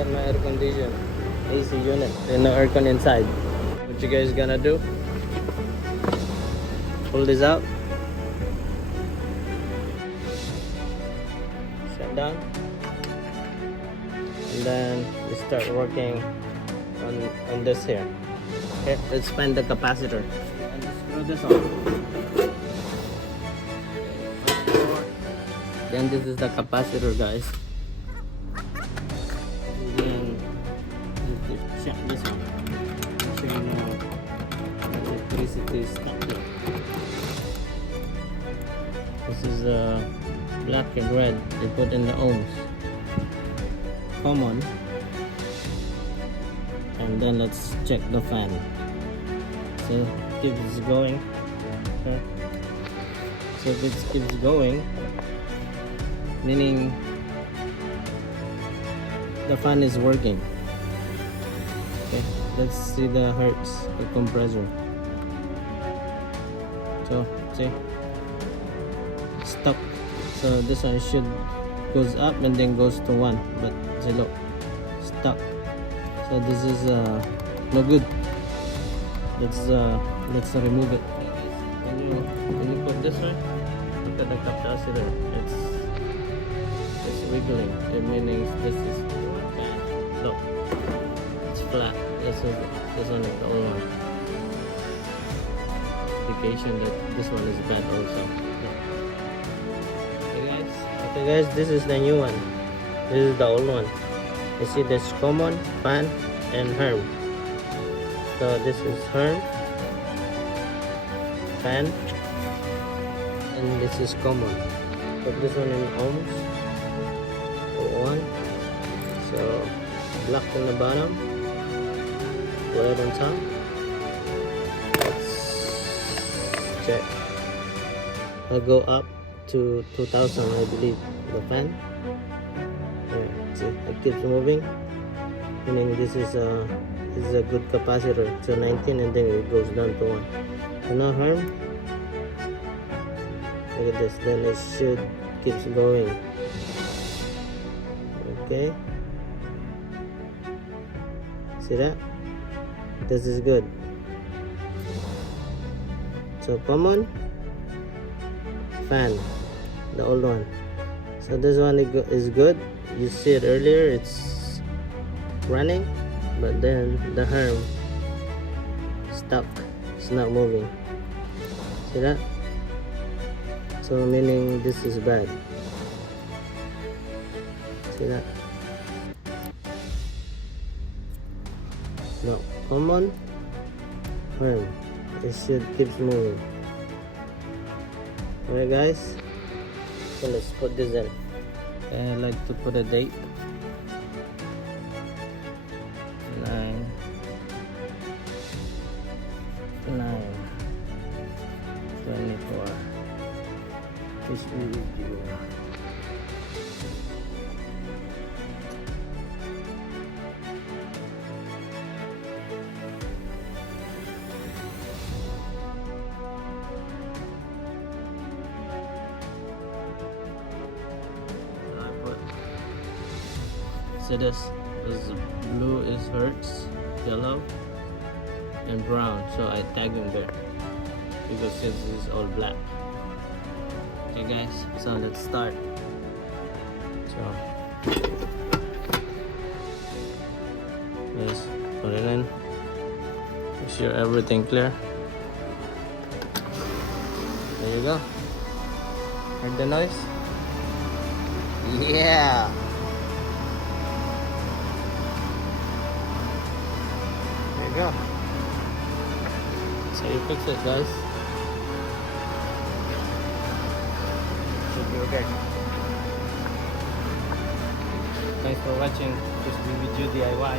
got my air condition AC unit and no aircon inside. What you guys gonna do? Pull this out. Shut down. And then we start working on this here. Okay, let's find the capacitor. And screw this on. Then this is the capacitor, guys. And then check this one. So you know electricity is stuck here. This is black and red. They put in the ohms. Common. And then let's check the fan. So it keeps going. Okay. So if it keeps going, meaning the fan is working. Okay, let's see the hertz, the compressor. So see, it's stuck. So this one should goes up and then goes to 1, but zero, stuck. So this is no good. Let's remove it. When you put this one, look at the capacitor. It's wiggling. It means this is look. It's flat. This one is the old one. Indication that this one is bad also. Okay guys, this is the new one. This is the old one. You see this common, fan, and herm. So this is herm, fan, and this is common. Put this one in ohms. Put 1. So black on the bottom, red on top. Let's check. I'll go up to 2000, I believe, the fan. Yeah, see, it keeps moving. Meaning this is a good capacitor. So 19, and then it goes down to 1. So now harm. Look at this. Then it should keeps going. Okay. See that? This is good. So common, fan, the old one. So this one is good. You see it earlier, it's running, but then the herm stuck. It's not moving. See that? So meaning this is bad. See that? No, common, herm. It should keeps moving. Alright guys, so let's put this in. I like to put a date. 9 24. This will be due. So this blue is hertz, yellow, and brown. So I tag them there because this is all black. Okay guys, so let's start. So yes, put it in. Make sure everything clear. There you go. Heard the noise? Yeah. Go. So you fix it, guys. Should be okay. Thanks for watching this video DIY.